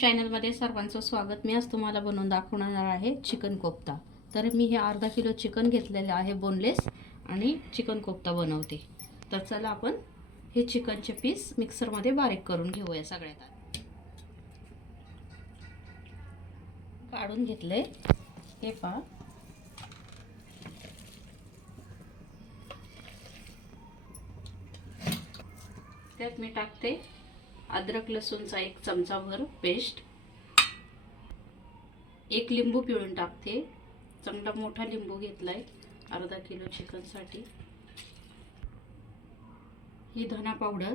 चॅनलमध्ये सर्वांचं स्वागत. मी आज तुम्हाला बनवून दाखवणार आहे चिकन कोफ्ता. तर मी हे अर्धा किलो चिकन घेतलेलं आहे बोनलेस आणि चिकन कोफ्ता बनवते. तर चला आपण हे चिकनचे पीस मिक्सरमध्ये बारीक करून घेऊया सगळ्यात काढून घेतले हे पा त्यात मी टाकते अद्रक लसूणचा एक चमचाभर पेस्ट एक लिंबू पिळून टाकते. चांगला मोठा लिंबू घेतला आहे अर्धा किलो चिकनसाठी ही धना पावडर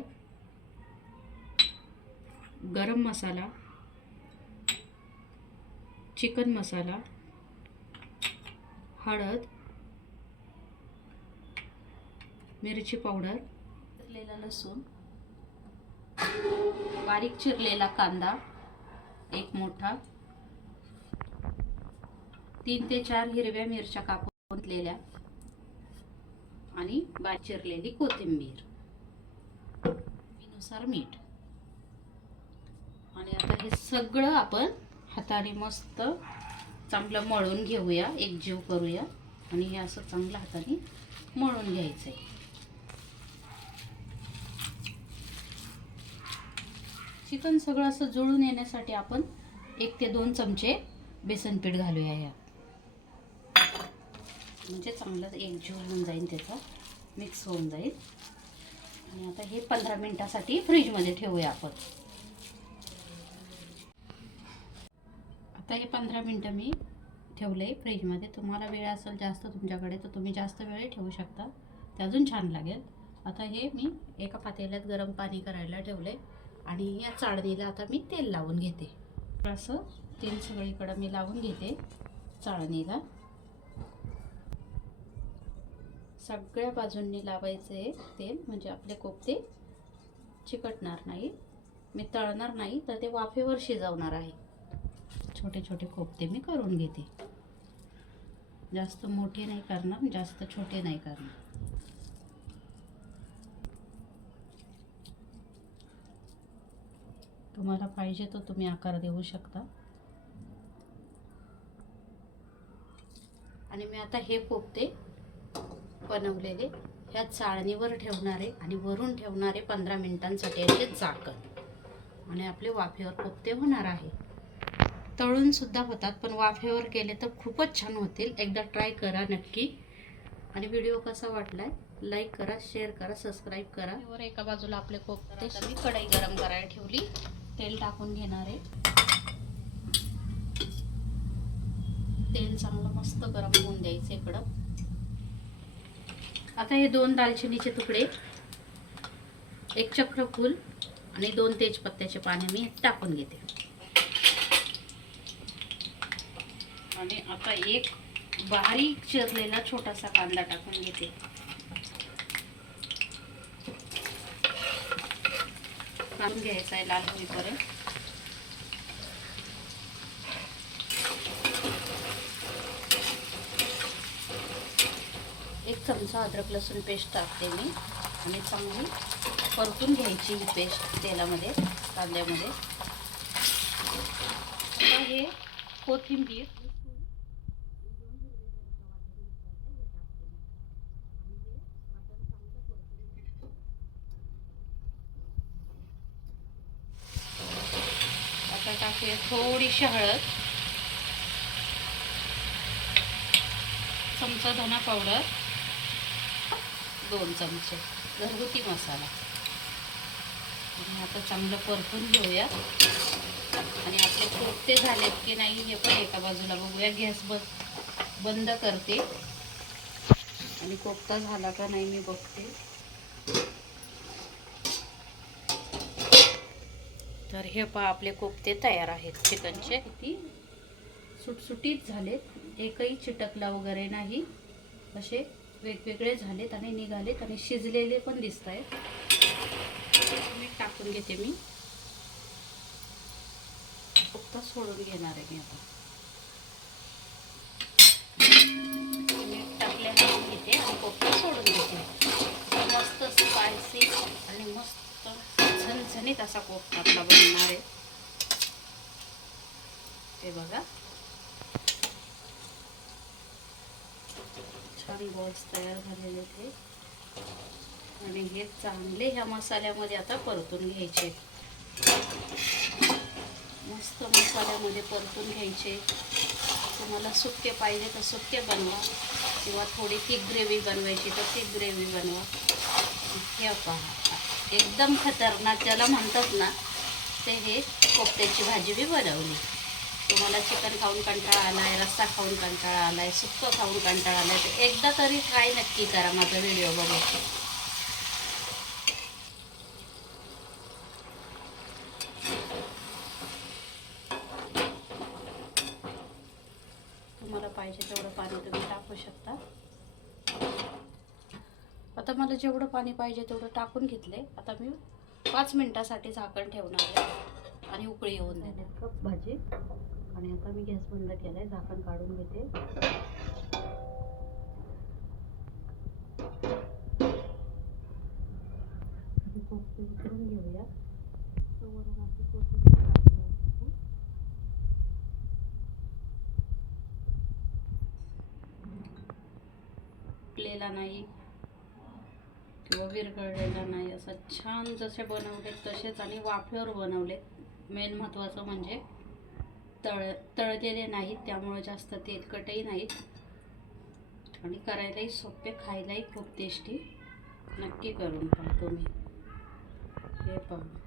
गरम मसाला. चिकन मसाला. हळद. मिरची पावडर लसूण. बारीक चिरलेला कांदा एक मोठा तीन ते चार हिरव्या मिरच्या कापून घेतलेल्या आणि बारीक चिरलेली कोथिंबीर. नुसार मीठ. आणि आता हे सगळं आपण हाताने मस्त चांगलं मळून घेऊया एकजीव करूया. आणि हे असं चांगलं हाताने मळून घ्यायचं आहे चिकन सगळं असं जुळून येण्यासाठी आपण एक ते दोन चमचे बेसन पीठ घालूया या. म्हणजे चांगलं एकजीव होऊन जाईल त्याचा मिक्स होऊन जाईल. आणि आता हे पंधरा मिनटासाठी फ्रीजमध्ये ठेवूया आपण. आता हे पंधरा मिनटं मी ठेवलं आहे फ्रीजमध्ये तुम्हाला वेळ असेल जास्त तुमच्याकडे तर तुम्ही जास्त वेळ ठेवू शकता. ते अजून छान लागेल. आता हे मी एका पातेल्यात गरम पाणी करायला ठेवलं. आहे आणि या चाळणीला आता मी तेल लावून घेते. असं तेल सगळीकडं मी लावून घेते चाळणीला. सगळ्या बाजूंनी लावायचं आहे तेल म्हणजे आपले कोफते चिकटणार नाही. मी तळणार नाही तर ते वाफेवर शिजवणार आहे. छोटे छोटे कोफते मी करून घेते. जास्त मोठे नाही करणार जास्त छोटे नाही करणार. तुम्हाला पाहिजे तो तुम्ही आकार देऊ शकता. आणि मी आता हे पोपते बनवलेले ह्या चाळणीवर ठेवणारे आणि वरून ठेवणारे पंधरा मिनिटांसाठी याचे झाकण. आणि आपले वाफेवर पोपते होणार आहे. तळून सुद्धा होतात पण वाफेवर केले तर खूपच छान होतील. एकदा ट्राय करा नक्की. आणि व्हिडिओ कसा वाटलाय? लाईक करा शेअर करा सबस्क्राईब करा. वर एका बाजूला आपले पोपते कढई गरम करायला ठेवली. तेल टाकून घेणार आहे. तेल चांगलं मस्त गरम होऊन द्यायचं इकडं. आता हे दोन दालचिनीचे तुकडे एक चक्रफूल आणि दोन तेजपत्त्याचे पाने मी टाकून घेते. आणि आता एक बारीक चिरलेला छोटासा कांदा टाकून घेते. काढून घ्यायचा आहे लाल होईपर्यंत. एक चमचा अद्रक लसूण पेस्ट टाकते मी. आणि चांगली परतून घ्यायची ही पेस्ट तेलामध्ये कांद्यामध्ये. हे कोथिंबीर आता टाकूया थोडीशी हळद चमचा धना पावडर दोन चमचे. घरगुती मसाला. आणि आता चांगलं परतून घेऊया. आणि आपले कोफते झालेत की नाही हे पण एका बाजूला बघूया. गॅस बंद बंद करते. आणि कोफ्ता झाला का नाही मी बघते. तर हे पहा आपले कोफ्ते तयार आहेत. चिकनचे. किती? सुटसुटीत झालेत. एकही चिटकला वगैरे नाही. असे वेगवेगळे झालेत आणि निघालेत आणि शिजलेले पण दिसत आहेत मीठ टाकून घेते मी. फक्त सोडून घेणार आहे मी आता मीठ टाकल्यानंतर घेते आणि कोफ्ता सोडून घेते मस्त स्पायसी आणि मस्त झणझणीत असा कोफ्ता आपला बनणार आहे. ते बघा. छान बॉल्स तयार झालेले ते आणि हे चांगले ह्या मसाल्यामध्ये आता परतून घ्यायचे. मस्त मसाल्यामध्ये परतून घ्यायचे. तुम्हाला सुक्के पाहिजे तर सुक्के बनवा. किंवा थोडी थिक ग्रेव्ही बनवायची तर थिक ग्रेव्ही बनवा. हे पहा. एकदम खतरनाक ज्याला म्हणतात ना ते हे कोफ्त्याची भाजी बी बनवली. तुम्हाला चिकन खाऊन कंटाळा आलाय रस्सा खाऊन कंटाळा आलाय सुक्कं खाऊन कंटाळा आलाय तर एकदा तरी ट्राय नक्की करा माझा व्हिडिओ बघून. तुम्हाला पाहिजे तेवढं पाणी तुम्ही टाकू शकता. आता मला जेवढं पाणी पाहिजे तेवढं टाकून घेतले आता मी पाच मिनिटासाठी झाकण ठेवणार आहे आणि उकळी येऊन देणार. कप भाजी. आणि आता मी गॅस बंद केलाय झाकण काढून घेते. घेऊया. वरून आपली कोथिंबीर टाकूया आपण. फुटलेला नाही. किंवा विरघळलेला नाही. असं छान जसे बनवलेत तसेच आणि वाफेवर बनवलेत मेन महत्त्वाचं म्हणजे तळ तळलेले नाहीत त्यामुळे जास्त तेलकटही नाहीत. आणि करायलाही सोपे खायलाही खूप टेस्टी. नक्की करून पहा तुम्ही. हे पहा.